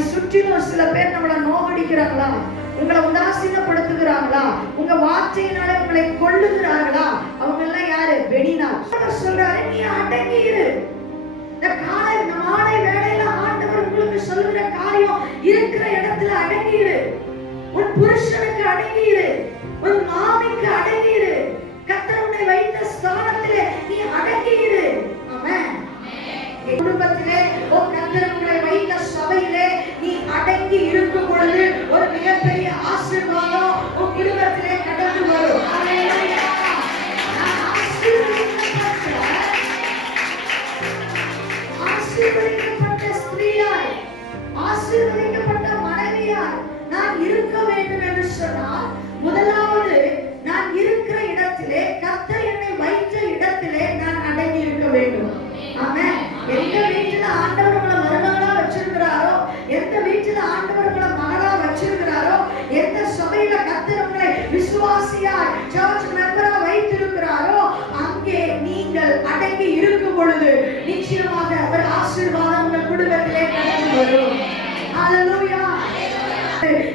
சுற்றிலும் சில பேர் நம்மளை நோகடிக்கிறாங்களா உங்களை உதாசீனப்படுத்துகிறாங்களா? உங்க வார்த்தையினால உங்களை கொள்ளுகிறார்களா அவங்க எல்லாம் யாரு? வெடினா. சொல்றாரு நீ அடங்கி இந்த காலை இந்த மாலை வேளையில ஆண்டவர் உங்களுக்கு சொல்லுகிற காரியம் இருக்கிற இடத்துல அடங்கி இரு. உன் புருஷனுக்கு அடங்கி இரு. உன் மாமிக்கு அடங்கி இரு. கர்த்தர் உன்னை வைத்த ஸ்தானத்திலே நீ அடங்கி இரு. ஆமென். என் குடும்பத்திலே ஓ கர்த்தர் உங்களை வைத்த சபையிலே நீ அடங்கி இருக்கும் பொழுது ஒரு மிகப்பெரிய ஆசீர்வாதம் உன் குடும்பத்திலே கடந்து வரும். ஆசீர்வதிக்கப்பட்ட ஆசீர்வதிக்கப்பட்ட ஸ்திரீயாய் ஆசீர்வதிக்கப்பட்ட மனைவியாய் நான் இருக்க வேண்டும் என்று சொன்னால் முதலாவது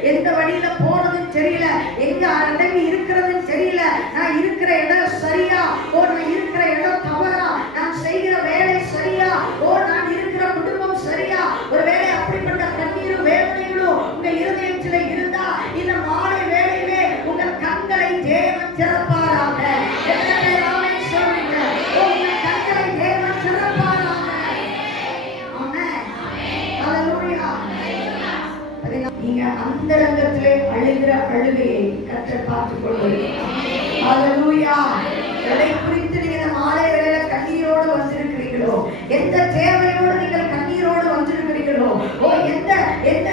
எந்த வழியில போறதுன்னு தெரியல. எங்க அடங்கி இருக்கிறதுன்னு தெரியல. நான் இருக்கிற இடம் சரியா? ஓ நான் இருக்கிற இடம் தவறா? நான் செய்கிற வேலை சரியா? ஓ நான் இருக்கிற குடும்பம் சரியா? ஒரு வேலை அப்படிப்பட்ட கண்ணீரும் வேதனைகளும் உங்க இருதயத்தில் இருந்தா இந்த மாலை வேலையிலே உங்கள் கண்களை தேவன் சிறப்பா அந்தரங்கத்திலே அழுகிற அழுகையை கற்றல் பார்த்துக் கொள்வீர்கள் எதை குறித்து நீங்க மாலை வேலையில கண்ணீரோடு வந்திருக்கிறீர்களோ எந்த தேவையோடு நீங்கள் கண்ணீரோடு வந்திருக்கிறீர்களோ ஓ எந்த எந்த